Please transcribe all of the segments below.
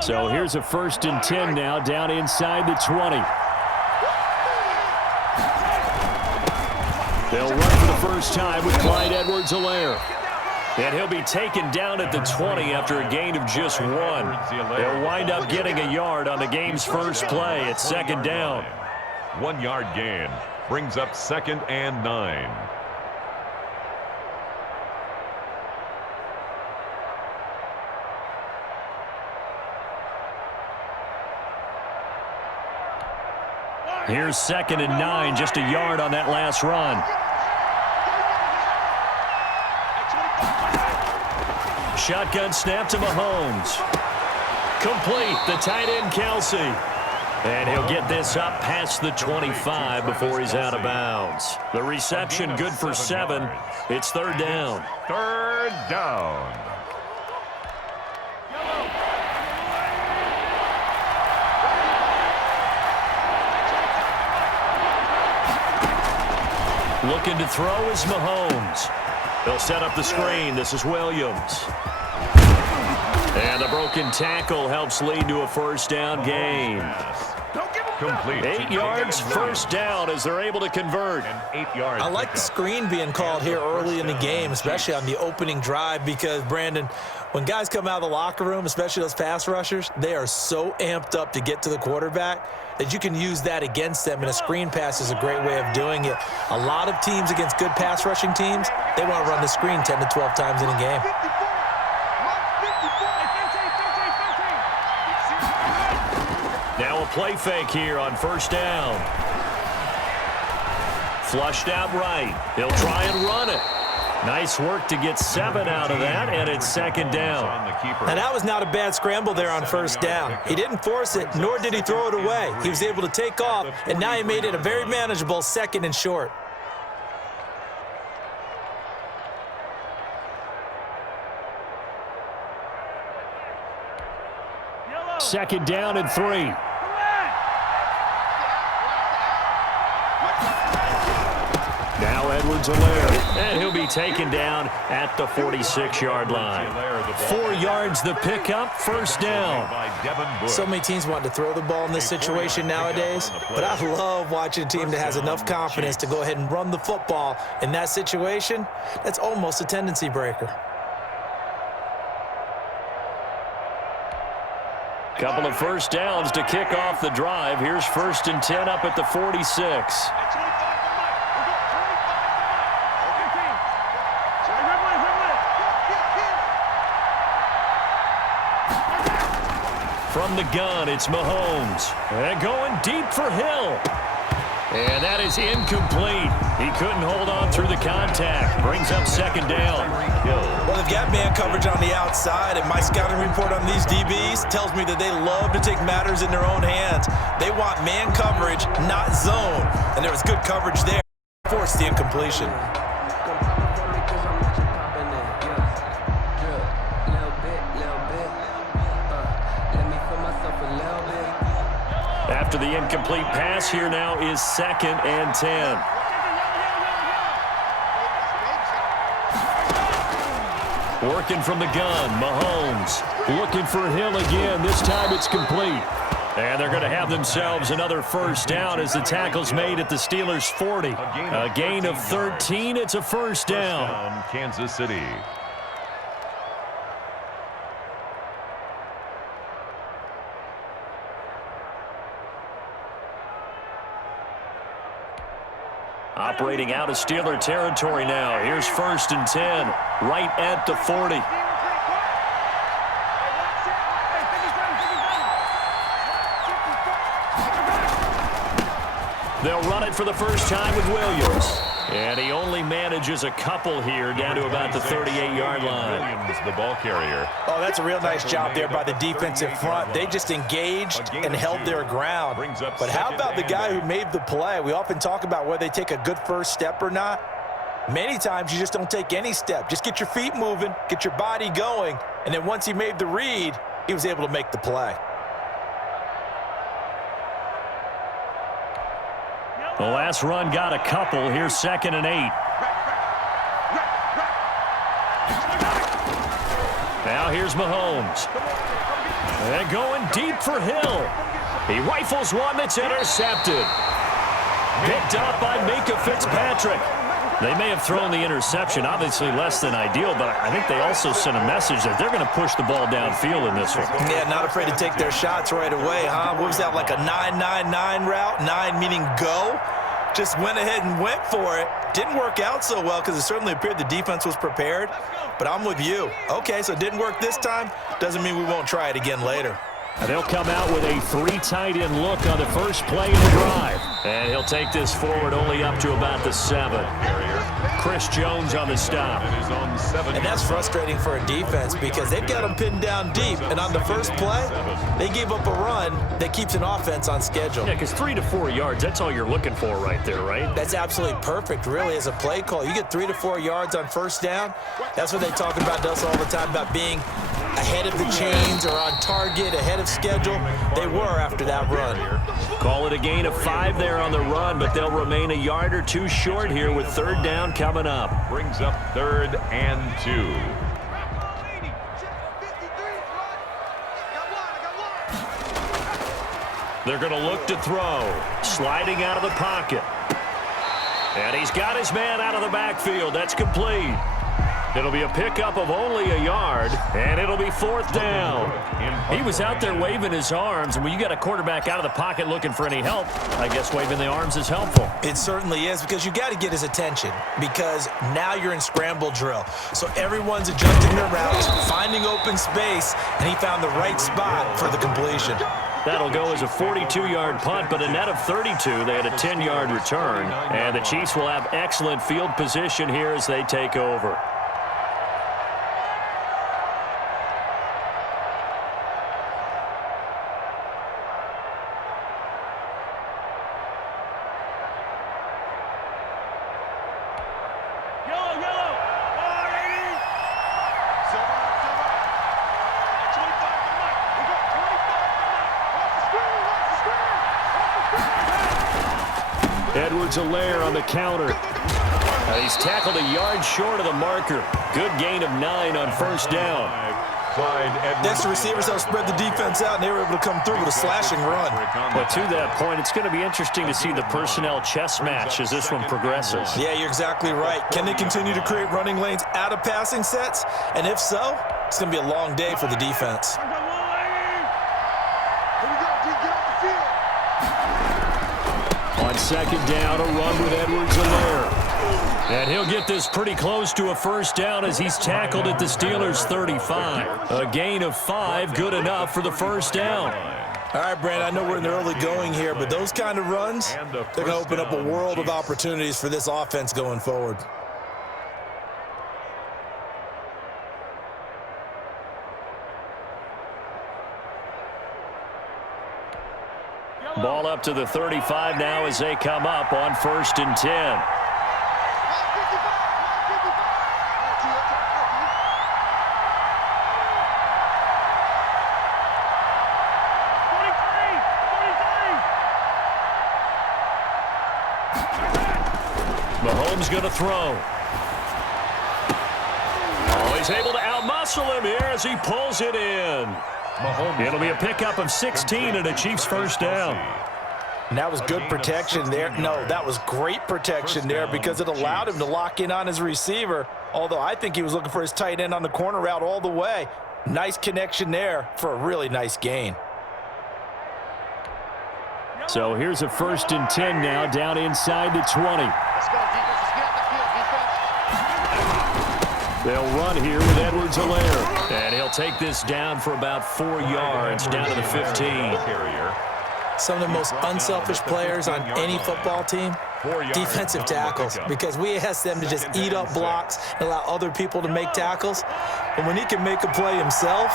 So here's a 1st and 10 now, down inside the 20. They'll run for the first time with Clyde Edwards-Helaire. And he'll be taken down at the 20 after a gain of just 1. They'll wind up getting a yard on the game's first play at 2nd down. 1 yard gain brings up 2nd and 9. Here's 2nd and 9, just a yard on that last run. Shotgun snap to Mahomes. Complete, the tight end Kelsey. And he'll get this up past the 25 before he's out of bounds. The reception good for 7. It's 3rd down. 3rd down. Looking to throw is Mahomes. They'll set up the screen. This is Williams. And the broken tackle helps lead to a 1st down gain. Complete. 8 yards, 1st down as they're able to convert. 8 yards. I like the screen being called here early in the game, especially on the opening drive, because, Brandon, when guys come out of the locker room, especially those pass rushers, they are so amped up to get to the quarterback that you can use that against them, and a screen pass is a great way of doing it. A lot of teams against good pass rushing teams, they want to run the screen 10 to 12 times in a game. Now a play fake here on 1st down. Flushed out right. He'll try and run it. Nice work to get 7 out of that, and it's 2nd down. Now that was not a bad scramble there on 1st down. He didn't force it, nor did he throw it away. He was able to take off, and now he made it a very manageable 2nd and short. Second down and 3. Now Edwards-Helaire, and he'll be taken down at the 46-yard line. 4 yards the pickup, 1st down. So many teams want to throw the ball in this situation nowadays, but I love watching a team that has enough confidence to go ahead and run the football. In that situation, that's almost a tendency breaker. Couple of 1st downs to kick off the drive. Here's 1st and 10 up at the 46. From the gun, it's Mahomes. And going deep for Hill. And that is incomplete. He couldn't hold on through the contact. Brings up 2nd down. Well, they've got man coverage on the outside, and my scouting report on these DBs tells me that they love to take matters in their own hands. They want man coverage, not zone. And there was good coverage there. Forced the incompletion. After the incomplete pass, here now is 2nd and 10. Working from the gun, Mahomes looking for Hill again. This time it's complete. And they're going to have themselves another 1st down as the tackle's made at the Steelers' 40. A gain of 13. It's a 1st down. Kansas City. Operating out of Steeler territory now. Here's 1st and 10, right at the 40. They'll run it for the first time with Williams. And he only manages a couple here down to about the 38-yard line. Williams, the ball carrier. Oh, that's a real nice job there by the defensive front. They just engaged and held their ground. But how about the guy who made the play? We often talk about whether they take a good first step or not. Many times you just don't take any step. Just get your feet moving, get your body going, and then once he made the read, he was able to make the play. The last run got a couple. Here's 2nd and 8. Now here's Mahomes. And going deep for Hill. He rifles one that's intercepted. Picked up by Minka Fitzpatrick. They may have thrown the interception, obviously less than ideal, but I think they also sent a message that they're going to push the ball downfield in this one. Yeah, not afraid to take their shots right away, huh? What was that, like a 9-9-9 route? 9 meaning go? Just went ahead and went for it. Didn't work out so well because it certainly appeared the defense was prepared, but I'm with you. Okay, so it didn't work this time. Doesn't mean we won't try it again later. And they'll come out with a 3 tight end look on the first play of the drive. And he'll take this forward only up to about the 7. Chris Jones on the stop. And that's frustrating for a defense because they've got them pinned down deep. And on the first play, they gave up a run that keeps an offense on schedule. Yeah, because 3 to 4 yards, that's all you're looking for right there, right? That's absolutely perfect, really, as a play call. You get 3 to 4 yards on first down. That's what they talk about us all the time, about being ahead of the chains or on target, ahead of schedule. They were after that run. Call it a gain of 5 there on the run, but they'll remain a yard or 2 short here with 3rd down coming up. Brings up 3rd and 2. They're going to look to throw. Sliding out of the pocket. And he's got his man out of the backfield. That's complete. It'll be a pickup of only a yard, and it'll be 4th down. He was out there waving his arms, and when you got a quarterback out of the pocket looking for any help, I guess waving the arms is helpful. It certainly is, because you got to get his attention, because now you're in scramble drill. So everyone's adjusting their routes, finding open space, and he found the right spot for the completion. That'll go as a 42-yard punt, but a net of 32. They had a 10-yard return, and the Chiefs will have excellent field position here as they take over. Edwards-Helaire on the counter. He's tackled a yard short of the marker. Good gain of 9 on first down. Next, the receivers helped spread the defense out, and they were able to come through with a slashing run. But to that point, it's going to be interesting to see the personnel chess match as this one progresses. Yeah, you're exactly right. Can they continue to create running lanes out of passing sets? And if so, it's going to be a long day for the defense. On 2nd down, a run with Edwards-Helaire. And he'll get this pretty close to a first down as he's tackled at the Steelers' 35. A gain of 5, good enough for the first down. All right, Brandon, I know we're in the early going here, but those kind of runs, they're going to open up a world of opportunities for this offense going forward. Ball up to the 35 now as they come up on 1st and 10. Mahomes going to throw. Oh, he's able to outmuscle him here as he pulls it in. It'll be a pickup of 16 and a Chiefs first down. And that was good protection there. No, that was great protection there because it allowed him to lock in on his receiver, although I think he was looking for his tight end on the corner route all the way. Nice connection there for a really nice gain. So here's a 1st and 10 now down inside the 20. Let's go, defense. Let's get out the field, defense. They'll run here with Edwards-Helaire. And he'll take this down for about 4 yards down to the 15. Some of the most unselfish players on any football team, defensive tackles, because we ask them to just eat up blocks and allow other people to make tackles. But when he can make a play himself,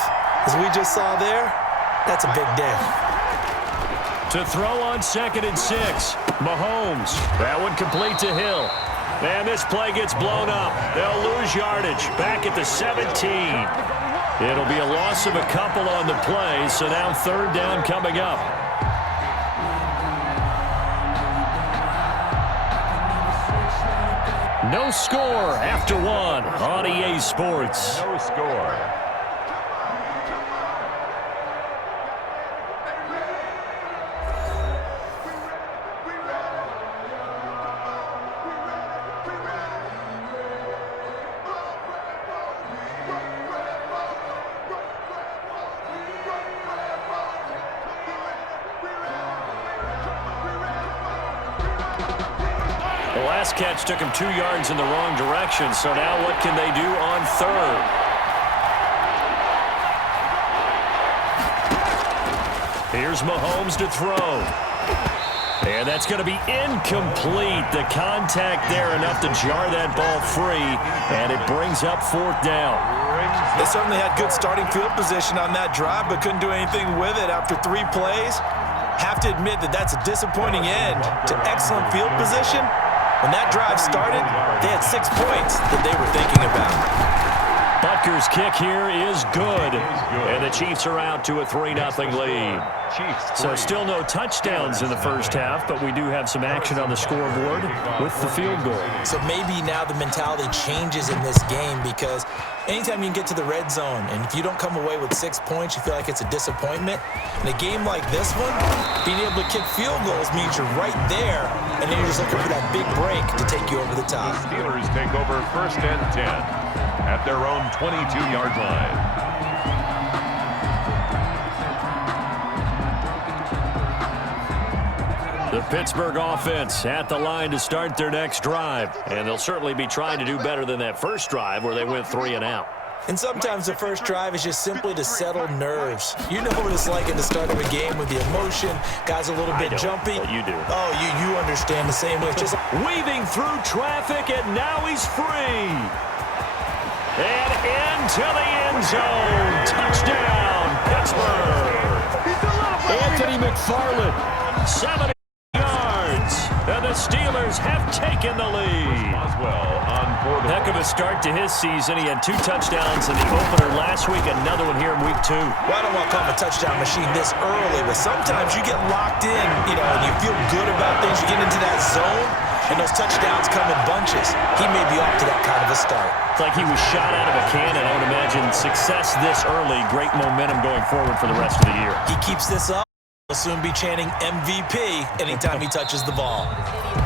as we just saw there, that's a big day. To throw on 2nd and 6. Mahomes. That one complete to Hill. And this play gets blown up. They'll lose yardage back at the 17. It'll be a loss of a couple on the play, so now 3rd down coming up. No score after one on EA Sports. No score. The last catch took him 2 yards in the wrong direction, so now what can they do on third? Here's Mahomes to throw. And that's going to be incomplete. The contact there enough to jar that ball free, and it brings up 4th down. They certainly had good starting field position on that drive, but couldn't do anything with it after 3 plays. Have to admit that that's a disappointing end to excellent field position. When that drive started, they had 6 points that they were thinking about. Butker's kick here is good, and the Chiefs are out to a 3-0 lead. So still no touchdowns in the first half, but we do have some action on the scoreboard with the field goal. So maybe now the mentality changes in this game, because anytime you can get to the red zone, and if you don't come away with 6 points, you feel like it's a disappointment. In a game like this one, being able to kick field goals means you're right there, and then you're just looking for that big break to take you over the top. The Steelers take over 1st and 10 at their own 22-yard line. The Pittsburgh offense at the line to start their next drive, and they'll certainly be trying to do better than that first drive where they went 3 and out. And sometimes the first drive is just simply to settle nerves. You know what it's like at the start of a game with the emotion. Guys a little bit jumpy. But you do. Oh, you understand the same way. Just weaving through traffic, and now he's free. And into the end zone. Touchdown, Pittsburgh. Anthony McFarland, 70 yards. And the Steelers have taken the lead. Heck of a start to his season. He had 2 touchdowns in the opener last week, another one here in week 2. Well, I don't want to call him a touchdown machine this early, but sometimes you get locked in, and you feel good about things. You get into that zone, and those touchdowns come in bunches. He may be off to that kind of a start. It's like he was shot out of a cannon. I would imagine success this early, great momentum going forward for the rest of the year. He keeps this up. He'll soon be chanting MVP anytime he touches the ball.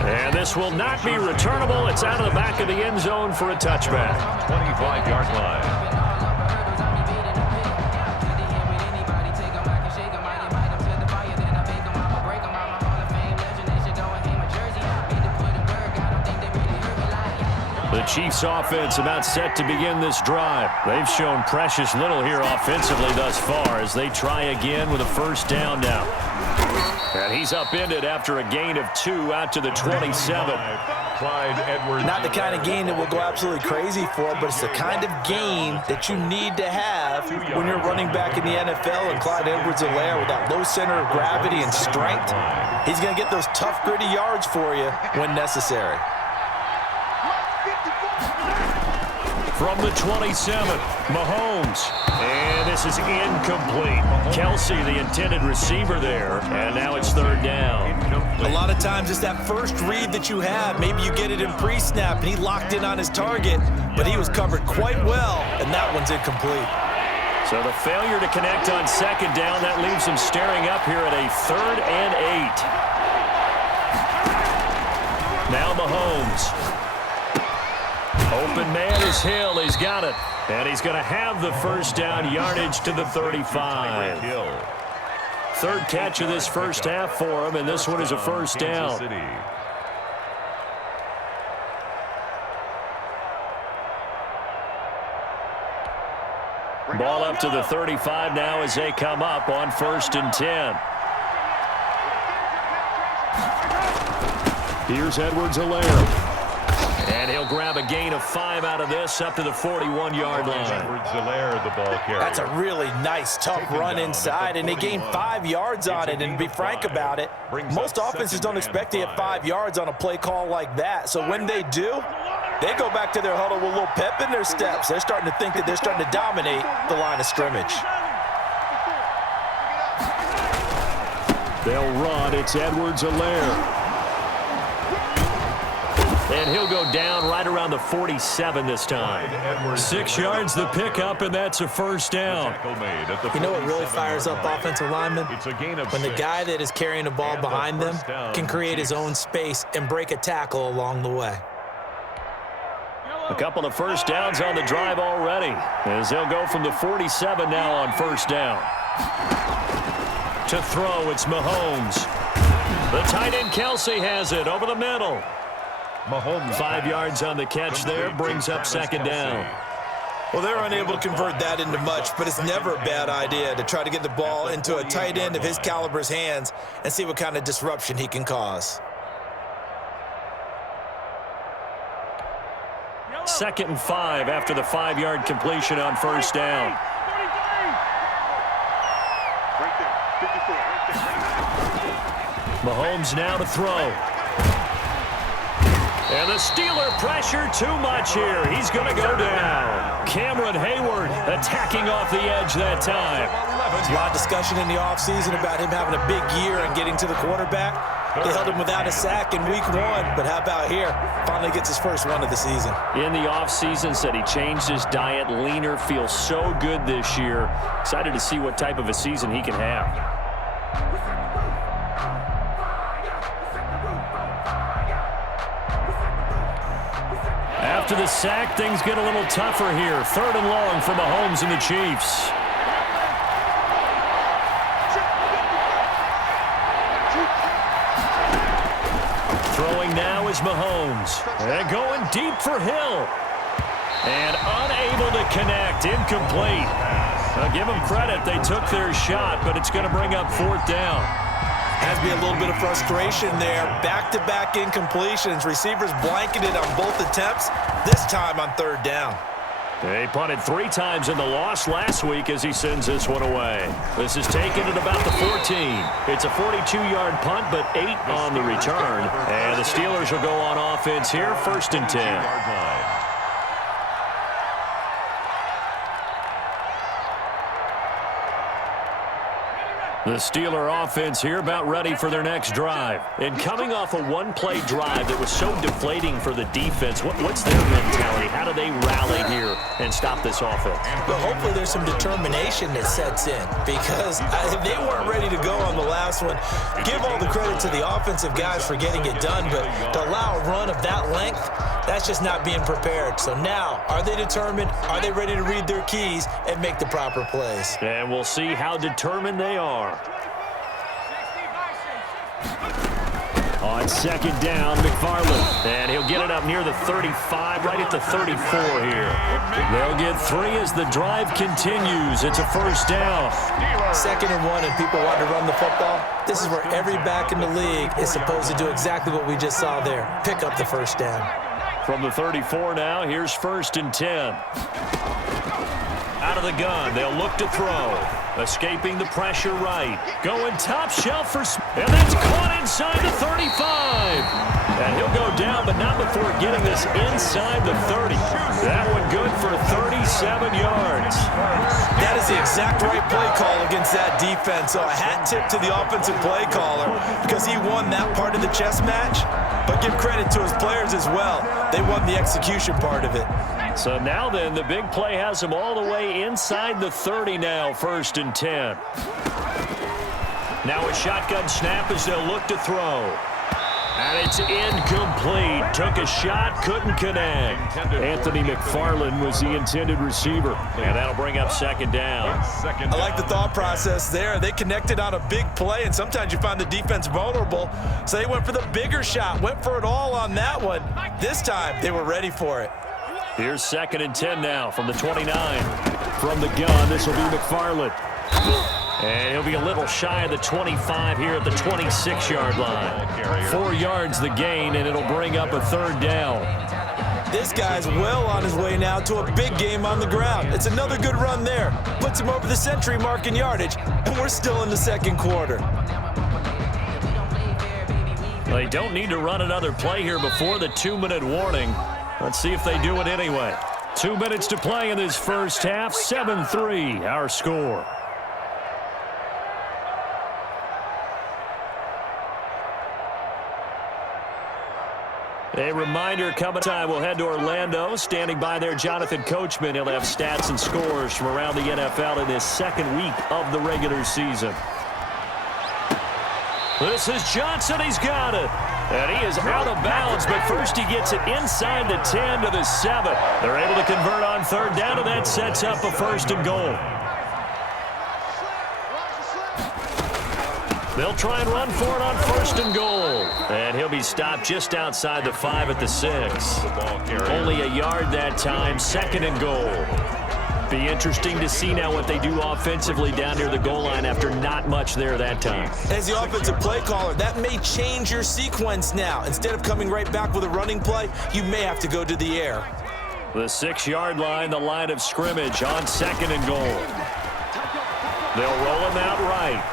And this will not be returnable. It's out of the back of the end zone for a touchback. 25-yard line. The Chiefs offense about set to begin this drive. They've shown precious little here offensively thus far as they try again with a 1st down now. And he's upended after a gain of 2 out to the 27. Clyde Edwards. Not the kind of gain that we'll go absolutely crazy for, but it's the kind of gain that you need to have when you're running back in the NFL. And Clyde Edwards-Helaire, with that low center of gravity and strength, he's going to get those tough, gritty yards for you when necessary. From the 27, Mahomes. And this is incomplete. Kelsey, the intended receiver there. And now it's 3rd down. A lot of times it's that first read that you have. Maybe you get it in pre-snap, and he locked in on his target, but he was covered quite well, and that one's incomplete. So the failure to connect on 2nd down, that leaves him staring up here at a 3rd and 8. Now Mahomes. Open man is Hill. He's got it. And he's going to have the 1st down yardage to the 35. 3rd catch of this first half for him, and this one is a 1st down. Ball up to the 35 now as they come up on 1st and 10. Here's Edwards-Helaire. And he'll grab a gain of 5 out of this up to the 41-yard line. Edwards-Helaire, the ball carrier. That's a really nice, tough run inside, and they gained 5 yards on it. And to be frank about it, most offenses don't expect to get 5 yards on a play call like that. So when they do, they go back to their huddle with a little pep in their steps. They're starting to think that they're starting to dominate the line of scrimmage. They'll run. It's Edwards-Helaire. And he'll go down right around the 47 this time. 6 yards the pickup, and that's a first down. You know what really fires up offensive linemen? When the guy that is carrying the ball behind them can create his own space and break a tackle along the way. A couple of first downs on the drive already, as they'll go from the 47 now on first down. To throw, it's Mahomes. The tight end Kelsey has it over the middle. Mahomes 5 yards on the catch there, brings up second down. Well, they're unable to convert that into much, but it's never a bad idea to try to get the ball into a tight end of his caliber's hands and see what kind of disruption he can cause. 2nd and 5 after the 5-yard completion on first down. Mahomes now to throw. And the Steeler pressure too much here. He's going to go down. Cameron Hayward attacking off the edge that time. There's a lot of discussion in the offseason about him having a big year and getting to the quarterback. They held him without a sack in week 1, but how about here? Finally gets his first one of the season. In the offseason, said he changed his diet, leaner, feels so good this year. Excited to see what type of a season he can have. After the sack, things get a little tougher here. 3rd and long for Mahomes and the Chiefs. Throwing now is Mahomes. And going deep for Hill. And unable to connect. Incomplete. I'll give them credit. They took their shot, but it's going to bring up 4th down. Has to be a little bit of frustration there. Back-to-back incompletions. Receivers blanketed on both attempts, this time on 3rd down. They punted 3 times in the loss last week as he sends this one away. This is taken at about the 14. It's a 42-yard punt, but 8 on the return. And the Steelers will go on offense here, 1st and 10. The Steeler offense here about ready for their next drive. And coming off a one-play drive that was so deflating for the defense, what's their mentality? How do they rally here and stop this offense? Well, hopefully there's some determination that sets in, because they weren't ready to go on the last one. Give all the credit to the offensive guys for getting it done, but to allow a run of that length, that's just not being prepared. So now, are they determined? Are they ready to read their keys and make the proper plays? And we'll see how determined they are. On 2nd down, McFarland. And he'll get it up near the 35, right at the 34 here. They'll get 3 as the drive continues. It's a 1st down. 2nd and 1, and people want to run the football. This is where every back in the league is supposed to do exactly what we just saw there. Pick up the 1st down. From the 34 now, here's 1st and 10. Out of the gun, they'll look to throw. Escaping the pressure right. Going top shelf for... And that's caught inside the 35. And he'll go down, but not before getting this inside the 30. That one good for 37 yards. That is the exact right play call against that defense. So a hat tip to the offensive play caller, because he won that part of the chess match. But give credit to his players as well. They won the execution part of it. So now then, the big play has them all the way inside the 30 now, 1st and 10. Now a shotgun snap as they'll look to throw. And it's incomplete. Took a shot, couldn't connect. Anthony McFarland was the intended receiver. And that'll bring up 2nd down. I like the thought process there. They connected on a big play, and sometimes you find the defense vulnerable. So they went for the bigger shot, went for it all on that one. This time, they were ready for it. Here's 2nd and 10 now from the 29. From the gun, this will be McFarland. And he'll be a little shy of the 25 here at the 26-yard line. 4 yards the gain, and it'll bring up a 3rd down. This guy's well on his way now to a big game on the ground. It's another good run there. Puts him over the century mark in yardage, and we're still in the 2nd quarter. They don't need to run another play here before the 2-minute warning. Let's see if they do it anyway. 2 minutes to play in this first half. 7-3, our score. A reminder, coming time, we'll head to Orlando. Standing by there, Jonathan Coachman. He'll have stats and scores from around the NFL in this second week of the regular season. This is Johnson. He's got it. And he is out of bounds, but first he gets it inside the 10 to the 7. They're able to convert on third down, and that sets up a 1st and goal. They'll try and run for it on 1st and goal. And he'll be stopped just outside the 5 at the 6. Only a yard that time, 2nd and goal. Be interesting to see now what they do offensively down near the goal line after not much there that time. As the offensive play caller, that may change your sequence now. Instead of coming right back with a running play, you may have to go to the air. The 6-yard line, the line of scrimmage on 2nd and goal. They'll roll him out right.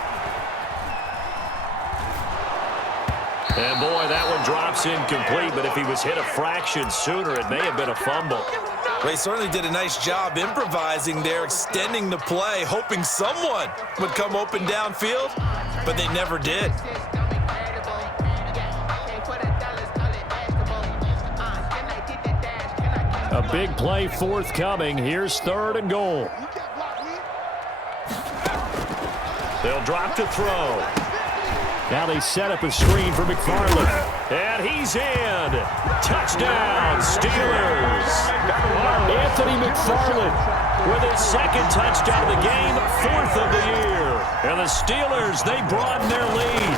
And boy, that one drops incomplete, but if he was hit a fraction sooner, it may have been a fumble. They certainly did a nice job improvising there, extending the play, hoping someone would come open downfield, but they never did. A big play forthcoming. Here's 3rd and goal. They'll drop to throw. Now they set up a screen for McFarland. And he's in. Touchdown, Steelers. Anthony McFarland with his 2nd touchdown of the game, 4th of the year. And the Steelers, they broaden their lead.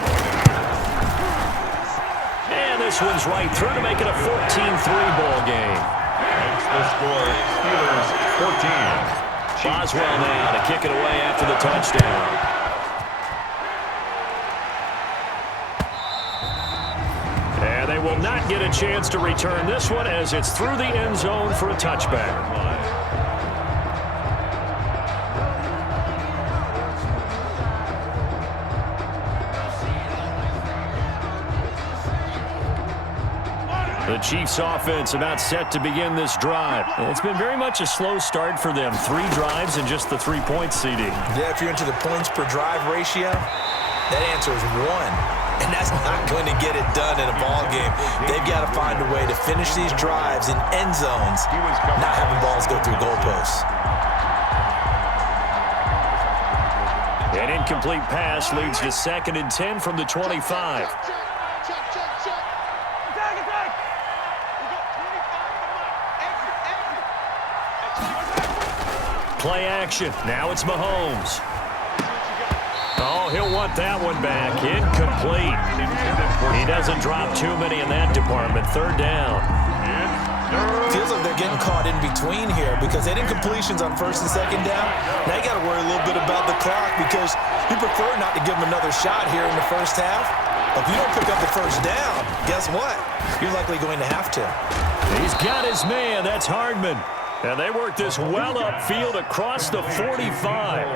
And this one's right through to make it a 14-3 ball game. Makes the score Steelers 14. Boswell now to kick it away after the touchdown. They will not get a chance to return this one as it's through the end zone for a touchback. The Chiefs offense about set to begin this drive. It's been very much a slow start for them. 3 drives and just the 3-point seeding. Yeah, if you're into the points per drive ratio, that answer is 1. And that's not going to get it done in a ball game. They've got to find a way to finish these drives in end zones, not having balls go through goalposts. An incomplete pass leads to 2nd and 10 from the 25. Play action. Now it's Mahomes. Oh, he'll want that one back. Incomplete. He doesn't drop too many in that department. 3rd down. Feels like they're getting caught in between here because they had incompletions on 1st and 2nd down. Now you got to worry a little bit about the clock because you prefer not to give them another shot here in the 1st half. If you don't pick up the 1st down, guess what? You're likely going to have to. He's got his man. That's Hardman. And they work this well upfield across the 45.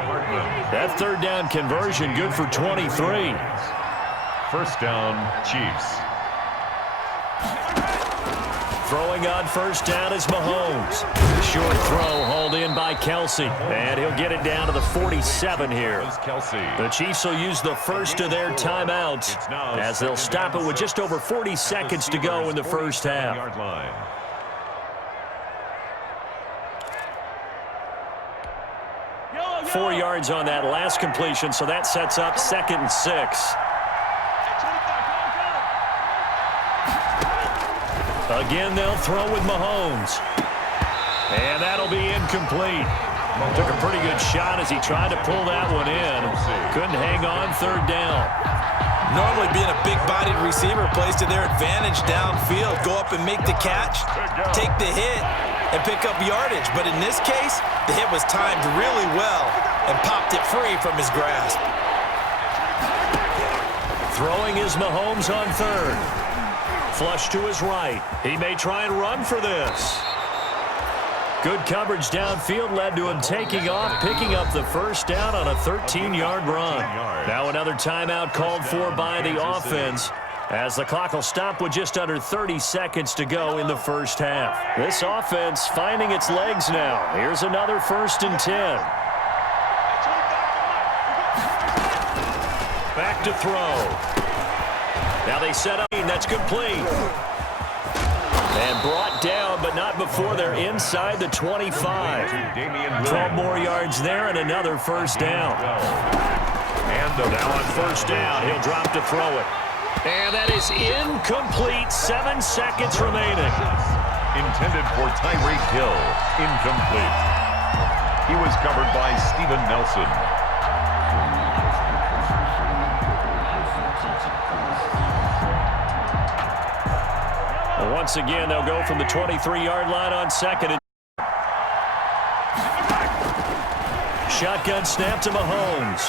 That 3rd down conversion good for 23. 1st down, Chiefs. Throwing on 1st down is Mahomes. Short throw hauled in by Kelsey. And he'll get it down to the 47 here. The Chiefs will use the first of their timeouts as they'll stop it with just over 40 seconds to go in the 1st half. 4 yards on that last completion, so that sets up 2nd and 6. Again, they'll throw with Mahomes. And that'll be incomplete. Took a pretty good shot as he tried to pull that one in. Couldn't hang on 3rd down. Normally being a big-bodied receiver plays to their advantage downfield. Go up and make the catch, take the hit, and pick up yardage. But in this case, the hit was timed really well and popped it free from his grasp. Throwing is Mahomes on 3rd. Flush to his right. He may try and run for this. Good coverage downfield led to him taking off, picking up the 1st down on a 13-yard run. Now another timeout called for by the offense as the clock will stop with just under 30 seconds to go in the 1st half. This offense finding its legs now. Here's another 1st and 10. Back to throw. Now they set up. That's complete. And brought down, but not before they're inside the 25. 12 more yards there and another first down. And now on first down, he'll drop to throw it. And that is incomplete. 7 seconds remaining. Intended for Tyreek Hill. Incomplete. He was covered by Steven Nelson. Once again, they'll go from the 23-yard line on second. Shotgun snap to Mahomes.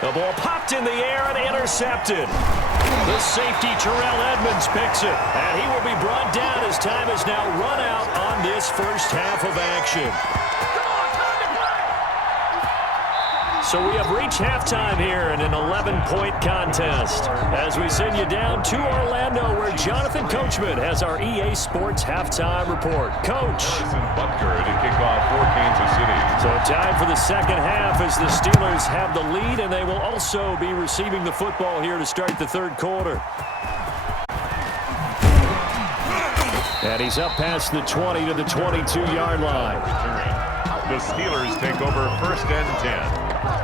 The ball popped in the air and intercepted. The safety, Terrell Edmonds, picks it. And he will be brought down as time is now run out on this first half of action. So we have reached halftime here in an 11-point contest as we send you down to Orlando where Jonathan Coachman has our EA Sports halftime report. Coach. Butker to kick off for Kansas City. So time for the second half as the Steelers have the lead, and they will also be receiving the football here to start the third quarter. And he's up past the 20 to the 22-yard line. The Steelers take over first and 10.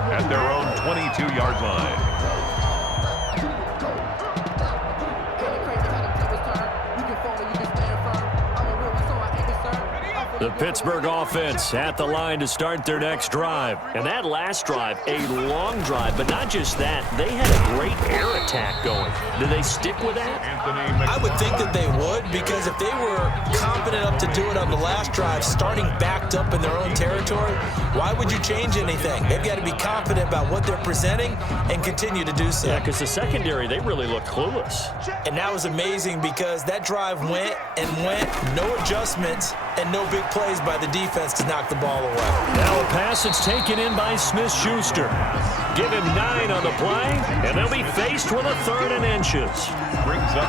At their own 22-yard line. The Pittsburgh offense at the line to start their next drive. And that last drive, a long drive, but not just that. They had a great air attack going. Do they stick with that? I would think that they would, because if they were confident enough to do it on the last drive, starting backed up in their own territory, why would you change anything? They've got to be confident about what they're presenting and continue to do so. Yeah, because the secondary, they really look clueless. And that was amazing because that drive went and went, no adjustments, and no big plays by the defense to knock the ball away. Now a pass that's taken in by Smith-Schuster. Give him 9 on the play, and they'll be faced with a 3rd and inches.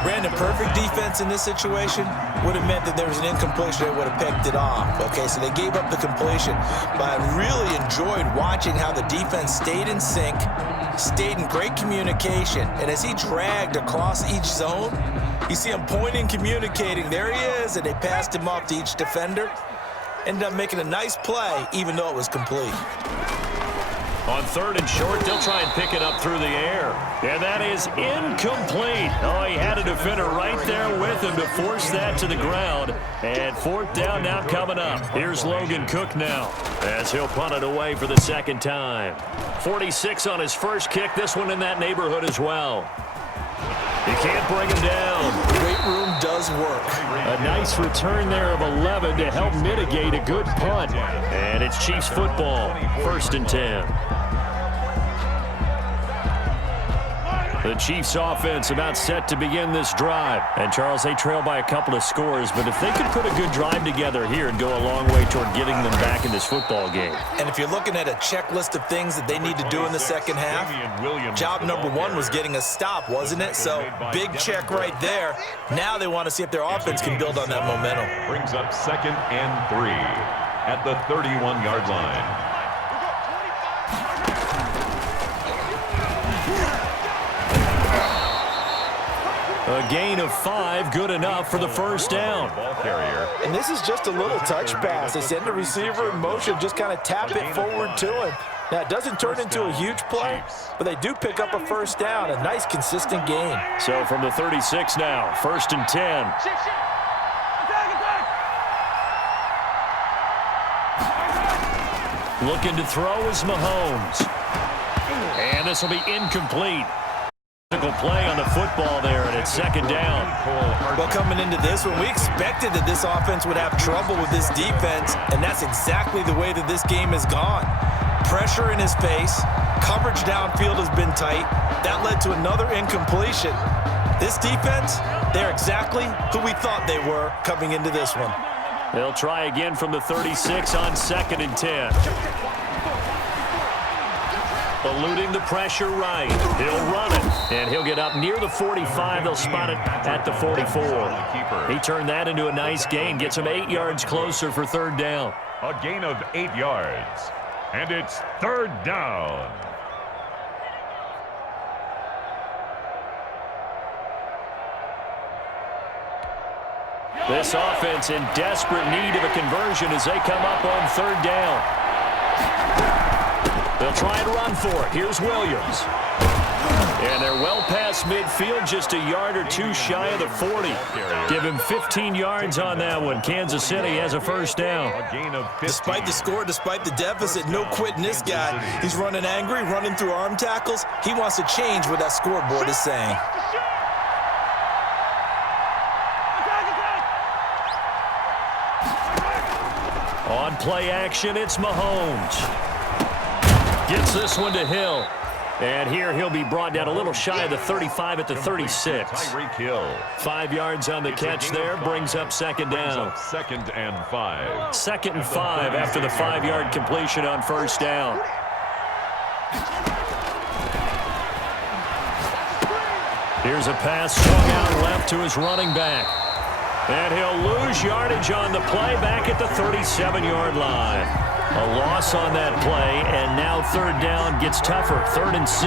Brandon, perfect defense in this situation would have meant that there was an incompletion. They would have picked it off. Okay, so they gave up the completion. But I really enjoyed watching how the defense stayed in sync, stayed in great communication, and as he dragged across each zone, you see him pointing, communicating. There he is, and they passed him off to each defender. Ended up making a nice play, even though it was complete. On 3rd and short, they'll try and pick it up through the air. And that is incomplete. Oh, he had a defender right there with him to force that to the ground. And 4th down now coming up. Here's Logan Cook now as he'll punt it away for the second time. 46 on his first kick. This one in that neighborhood as well. You can't bring him down. Weight room does work. A nice return there of 11 to help mitigate a good punt. And it's Chiefs football, 1st and 10. The Chiefs offense about set to begin this drive. And Charles, they trail by a couple of scores, but if they could put a good drive together here and go a long way toward getting them back in this football game. And if you're looking at a checklist of things that they need to do in the second half, job number 1 was getting a stop, wasn't it? So big check right there. Now they want to see if their offense can build on that momentum. Brings up 2nd and 3 at the 31-yard line. A gain of 5, good enough for the first down. Ball carrier. And this is just a little touch pass. They send the receiver in motion, just kind of tap it forward to him. Now, it doesn't turn into a huge play, but they do pick up a first down, a nice, consistent gain. So from the 36 now, 1st and 10. Looking to throw is Mahomes. And this will be incomplete. Play on the football there, and it's 2nd down. Well, coming into this one, we expected that this offense would have trouble with this defense, and that's exactly the way that this game has gone. Pressure in his face, coverage downfield has been tight. That led to another incompletion. This defense, they're exactly who we thought they were coming into this one. They'll try again from the 36 on 2nd and 10. Eluding the pressure right. He'll run it, and he'll get up near the 45. They'll spot it at the 44. He turned that into a nice gain. Gets him 8 yards closer for 3rd down. A gain of 8 yards. And it's 3rd down. This offense in desperate need of a conversion as they come up on third down. They'll try and run for it. Here's Williams. And they're well past midfield, just a yard or two shy of the 40. Give him 15 yards on that one. Kansas City has a first down. Despite the score, despite the deficit, no quitting this guy. He's running angry, running through arm tackles. He wants to change what that scoreboard is saying. On play action, it's Mahomes. Gets this one to Hill. And here he'll be brought down a little shy of the 35 at the 36. 5 yards on the catch there, brings up second down. Second and 5. Second and 5 after the 5-yard completion on first down. Here's a pass swung out left to his running back. And he'll lose yardage on the play back at the 37-yard line. A loss on that play, and now third down gets tougher. 3rd and 6.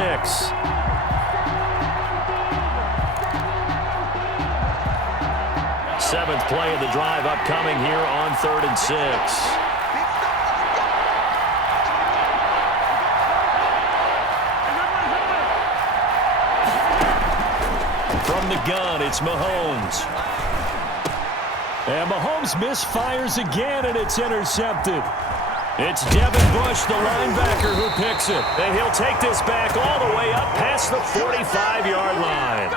Seventh play of the drive upcoming here on 3rd and 6. From the gun, it's Mahomes. And Mahomes misfires again, and it's intercepted. It's Devin Bush, the linebacker, who picks it. And he'll take this back all the way up past the 45-yard line.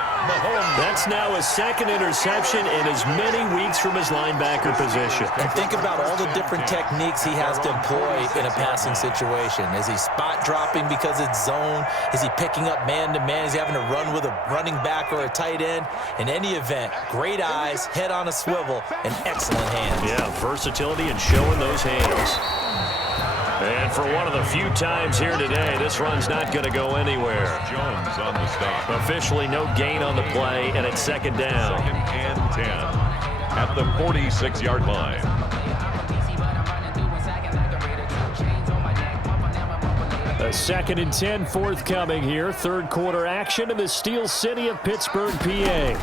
That's now his second interception in as many weeks from his linebacker position. And think about all the different techniques he has to employ in a passing situation. Is he spot dropping because it's zone? Is he picking up man-to-man? Is he having to run with a running back or a tight end? In any event, great eyes, head on a swivel, and excellent hands. Yeah, versatility and showing those hands. And for one of the few times here today, this run's not going to go anywhere. Jones on the stop. Officially no gain on the play, and it's second down. 2nd and 10 at the 46-yard line. A 2nd and 10 forthcoming here. Third quarter action in the Steel City of Pittsburgh, PA. And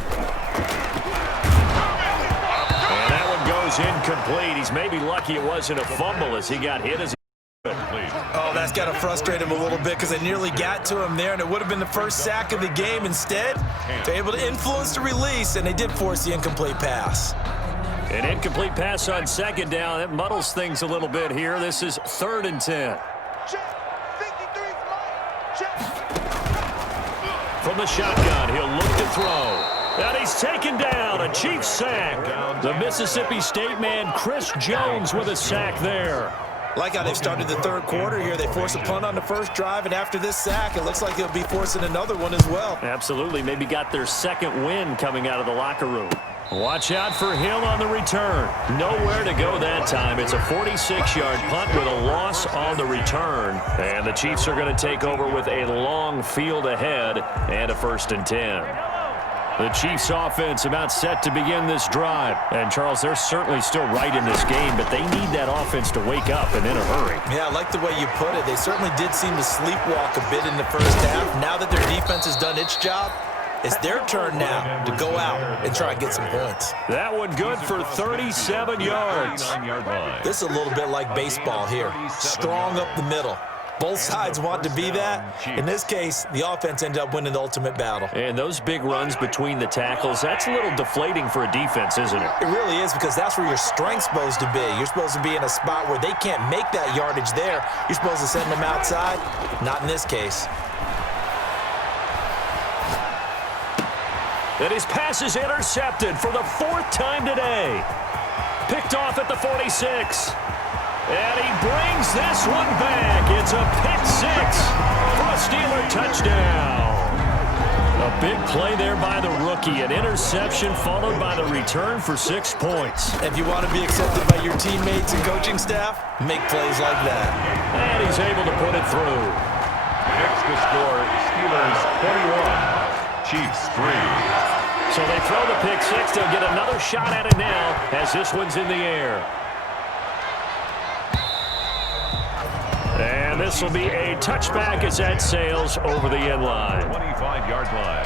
that one goes incomplete. He's maybe lucky it wasn't a fumble as he got hit as he. Oh, that's got to frustrate him a little bit because they nearly got to him there, and it would have been the first sack of the game. Instead, they're able to influence the release, and they did force the incomplete pass. An incomplete pass on second down. That muddles things a little bit here. This is 3rd and 10. From the shotgun, he'll look to throw. And he's taken down. A Chiefs sack. The Mississippi State man, Chris Jones, with a sack there. Like how they've started the third quarter here. They force a punt on the first drive, and after this sack, it looks like they'll be forcing another one as well. Absolutely. Maybe got their second win coming out of the locker room. Watch out for Hill on the return. Nowhere to go that time. It's a 46-yard punt with a loss on the return. And the Chiefs are going to take over with a long field ahead and a 1st and 10. The Chiefs offense about set to begin this drive. And, Charles, they're certainly still right in this game, but they need that offense to wake up and in a hurry. Yeah, I like the way you put it. They certainly did seem to sleepwalk a bit in the first half. Now that their defense has done its job, it's their turn now to go out and try and get some points. That one good for 37 yards. This is a little bit like baseball here. Strong up the middle. Both sides want to be that. In this case, the offense ended up winning the ultimate battle. And those big runs between the tackles, that's a little deflating for a defense, isn't it? It really is, because that's where your strength's supposed to be. You're supposed to be in a spot where they can't make that yardage there. You're supposed to send them outside. Not in this case. And his pass is intercepted for the 4th time today. Picked off at the 46. And he brings this one back. It's a pick 6 for a Steeler touchdown. A big play there by the rookie. An interception followed by the return for 6 points. If you want to be accepted by your teammates and coaching staff, make plays like that. And he's able to put it through. Next to score, Steelers 21, Chiefs 3. So they throw the pick 6. They'll get another shot at it now as this one's in the air. And this will be a touchback as that sails over the end line. 25-yard line.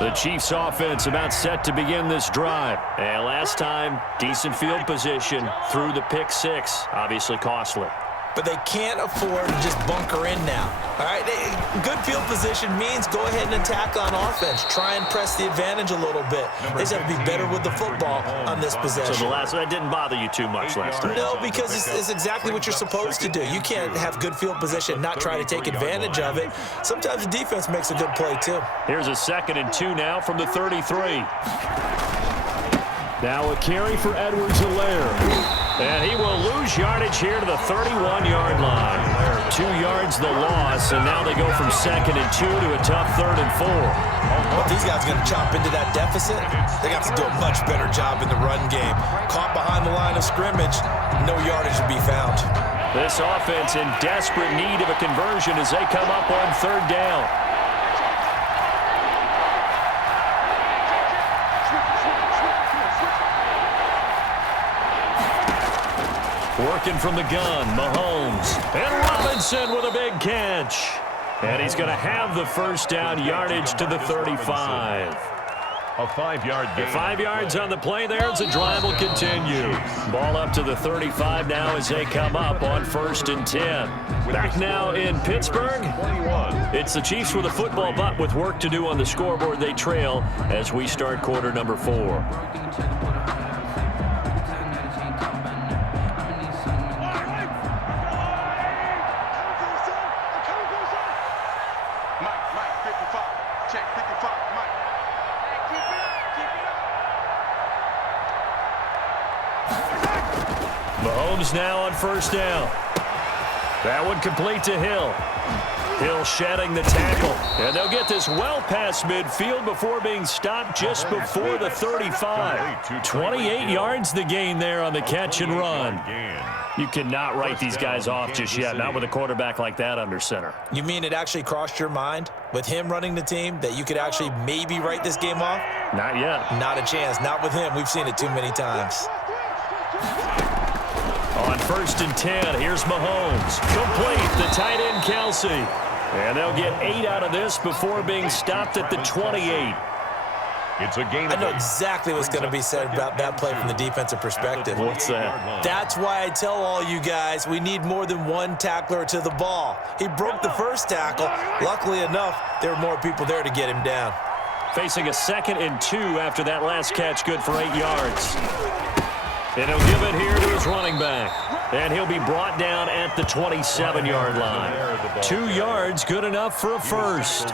The Chiefs offense about set to begin this drive. And last time, decent field position through the pick six. Obviously costly. But they can't afford to just bunker in now. All right, good field position means go ahead and attack on offense. Try and press the advantage a little bit. They just have to be better with the football on this possession. So that didn't bother you too much last time? No, because it's exactly what you're supposed to do. You can't have good field position, not try to take advantage of it. Sometimes the defense makes a good play, too. Here's a 2nd and 2 now from the 33. Now a carry for Edwards-Helaire. And he will lose yardage here to the 31-yard line. 2 yards the loss, and now they go from 2nd and 2 to a tough 3rd and 4. Well, these guys are going to chop into that deficit. They got to do a much better job in the run game. Caught behind the line of scrimmage, no yardage to be found. This offense in desperate need of a conversion as they come up on 3rd down. Working from the gun, Mahomes. And Robinson with a big catch. And he's going to have the first down, yardage to the 35. A 5-yard gain. 5 yards on the play there as the drive will continue. Ball up to the 35 now as they come up on 1st and 10. Back now in Pittsburgh. It's the Chiefs with a football, but with work to do on the scoreboard, they trail as we start quarter number 4. Mahomes now on 1st down. That one complete to Hill. Hill shedding the tackle. And they'll get this well past midfield before being stopped just before the 35. 28 yards the gain there on the catch and run. You cannot write these guys off just yet, not with a quarterback like that under center. You mean it actually crossed your mind with him running the team that you could actually maybe write this game off? Not yet. Not a chance. Not with him. We've seen it too many times. On 1st and 10, here's Mahomes. Complete, the tight end Kelsey. And they'll get 8 out of this before being stopped at the 28. It's a gain. I know exactly what's going to be said about that play from the defensive perspective. What's that? That's why I tell all you guys we need more than one tackler to the ball. He broke the first tackle. Luckily enough, there were more people there to get him down. Facing a 2nd and 2 after that last catch, good for 8 yards. And he'll give it here to his running back. And he'll be brought down at the 27-yard line. 2 yards, good enough for a first.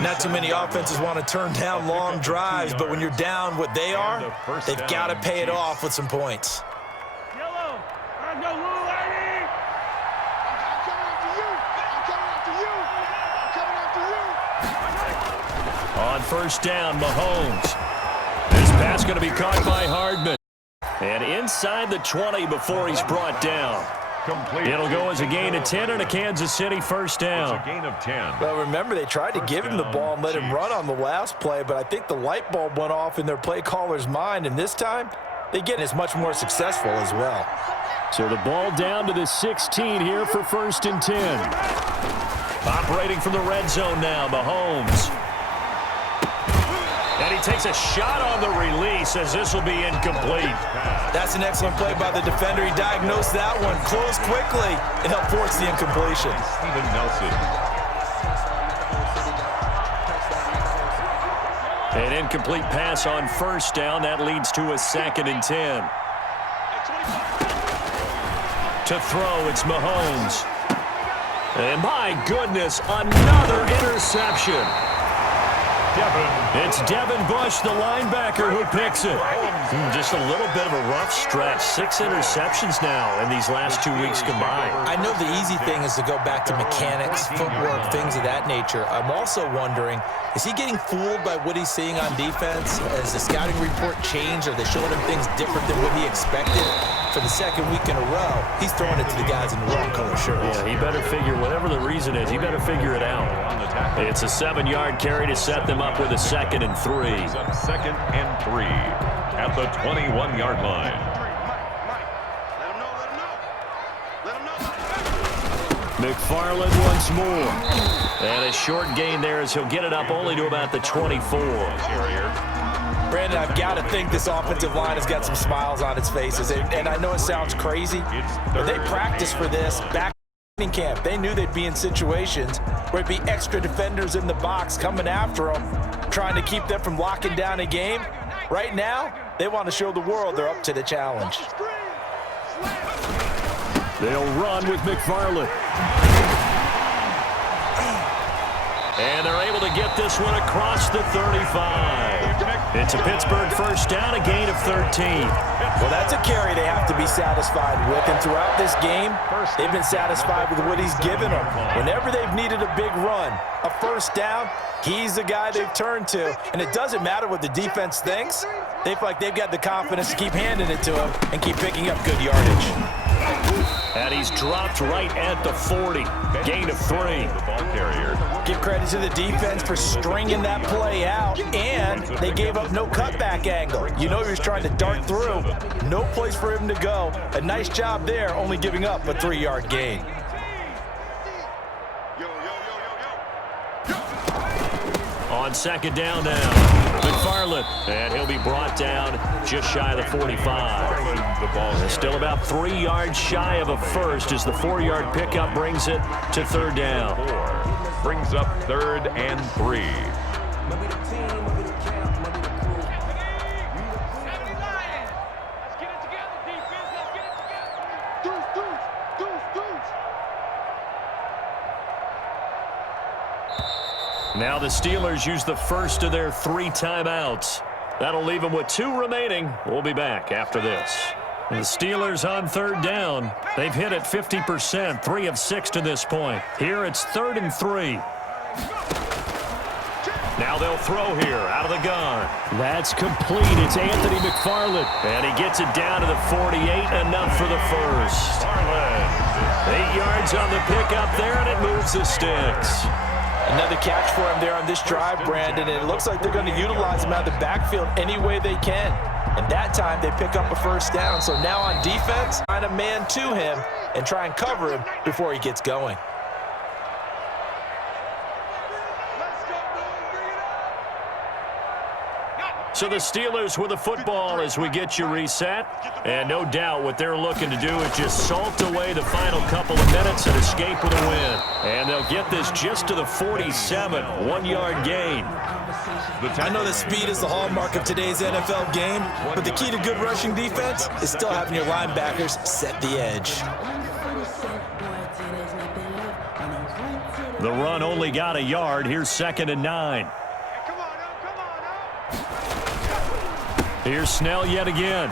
Not too many offenses want to turn down long drives, but when you're down what they are, they've got to pay it off with some points. On 1st down, Mahomes. This pass going to be caught by Hardman. And inside the 20 before he's brought down. Complete. It'll go as a gain of 10 and a Kansas City first down. It's a gain of 10. Well, remember, they tried to give him the ball and let him run on the last play, but I think the light bulb went off in their play caller's mind, and this time, they get it's much more successful as well. So the ball down to the 16 here for 1st and 10. Operating from the red zone now, Mahomes. And he takes a shot on the release as this will be incomplete. That's an excellent play by the defender. He diagnosed that one, closed quickly, and helped force the incompletion. Steven Nelson. An incomplete pass on 1st down. That leads to a 2nd and 10. To throw, it's Mahomes. And my goodness, another interception. It's Devin Bush, the linebacker, who picks it. Just a little bit of a rough stretch. 6 interceptions now in these last 2 weeks combined. I know the easy thing is to go back to mechanics, footwork, things of that nature. I'm also wondering, is he getting fooled by what he's seeing on defense? Has the scouting report changed? Are they showing him things different than what he expected? For the 2nd week in a row, he's throwing it to the guys in the wrong color shirts. Yeah, he better figure, whatever the reason is, he better figure it out. It's a 7-yard carry to set them up with a 2nd and 3. 2nd and 3 at the 21-yard line. McFarland once more. And a short gain there as he'll get it up only to about the 24. Brandon, I've got to think this offensive line has got some smiles on its faces. And I know it sounds crazy, but they practiced for this back in camp. They knew they'd be in situations where it'd be extra defenders in the box coming after them, trying to keep them from locking down a game. Right now, they want to show the world they're up to the challenge. They'll run with McFarland. And they're able to get this one across the 35. It's a Pittsburgh first down, a gain of 13. Well, that's a carry they have to be satisfied with. And throughout this game, they've been satisfied with what he's given them. Whenever they've needed a big run, a first down, he's the guy they've turned to. And it doesn't matter what the defense thinks. They feel like they've got the confidence to keep handing it to him and keep picking up good yardage. And he's dropped right at the 40. Gain of 3. The ball carrier. Give credit to the defense for stringing that play out, and they gave up no cutback angle. You know he was trying to dart through. No place for him to go. A nice job there, only giving up a 3-yard gain. On second down now, McFarland, and he'll be brought down just shy of the 45. The ball They're still about 3 yards shy of a first as the 4-yard pickup brings it to third down. 4 brings up 3rd and 3. Now the Steelers use the first of their 3 timeouts. That'll leave them with 2 remaining. We'll be back after this. The Steelers on third down. They've hit it 50%, 3 of 6 to this point. Here it's 3rd and 3. Now they'll throw here out of the gun. That's complete. It's Anthony McFarland. And he gets it down to the 48, enough for the first. 8 yards on the pickup there, and it moves the sticks. Another catch for him there on this drive, Brandon, and it looks like they're going to utilize him out of the backfield any way they can. And that time they pick up a first down. So now on defense, find a man to him and try and cover him before he gets going. So the Steelers with the football as we get you reset. And no doubt what they're looking to do is just salt away the final couple of minutes and escape with a win. And they'll get this just to the 47, 1-yard gain. I know that speed is the hallmark of today's NFL game, but the key to good rushing defense is still having your linebackers set the edge. The run only got a yard. Here's 2nd and 9. Here's Snell yet again.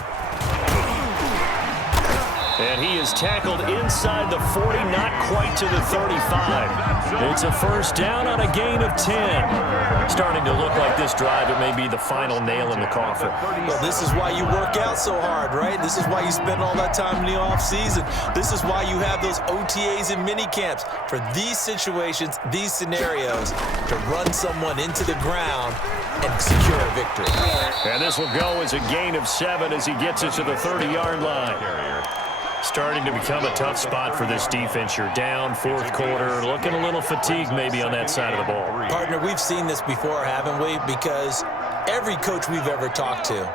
And he is tackled inside the 40, not quite to the 35. It's a first down on a gain of 10. Starting to look like this drive, it may be the final nail in the coffin. Well, this is why you work out so hard, right? This is why you spend all that time in the offseason. This is why you have those OTAs and mini camps for these situations, these scenarios, to run someone into the ground and secure a victory. And this will go as a gain of 7 as he gets it to the 30-yard line. Starting to become a tough spot for this defense. You're down, 4th quarter, looking a little fatigued maybe on that side of the ball. Partner, we've seen this before, haven't we? Because every coach we've ever talked to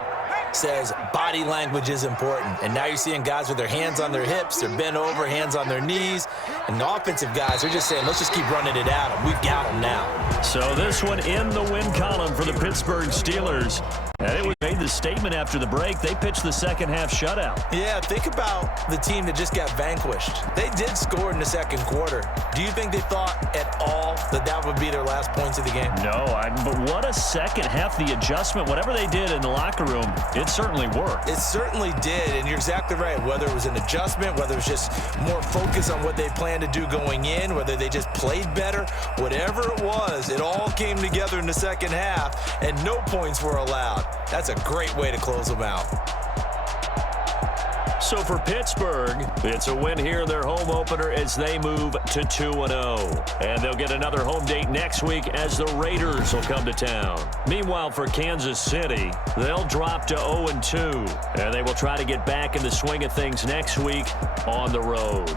says body language is important. And now you're seeing guys with their hands on their hips, they're bent over, hands on their knees. And the offensive guys are just saying, let's just keep running it at them. We've got them now. So this one in the win column for the Pittsburgh Steelers. And it was made the statement after the break. They pitched the second half shutout. Yeah, think about the team that just got vanquished. They did score in the 2nd quarter. Do you think they thought at all that that would be their last points of the game? No, but what a second half. The adjustment, whatever they did in the locker room, it certainly worked. It certainly did, and you're exactly right. Whether it was an adjustment, whether it was just more focus on what they planned to do going in, whether they just played better, whatever it was, it all came together in the second half, and no points were allowed. That's a great way to close them out. So for Pittsburgh, it's a win here in their home opener as they move to 2-0. And they'll get another home date next week as the Raiders will come to town. Meanwhile, for Kansas City, they'll drop to 0-2. And they will try to get back in the swing of things next week on the road.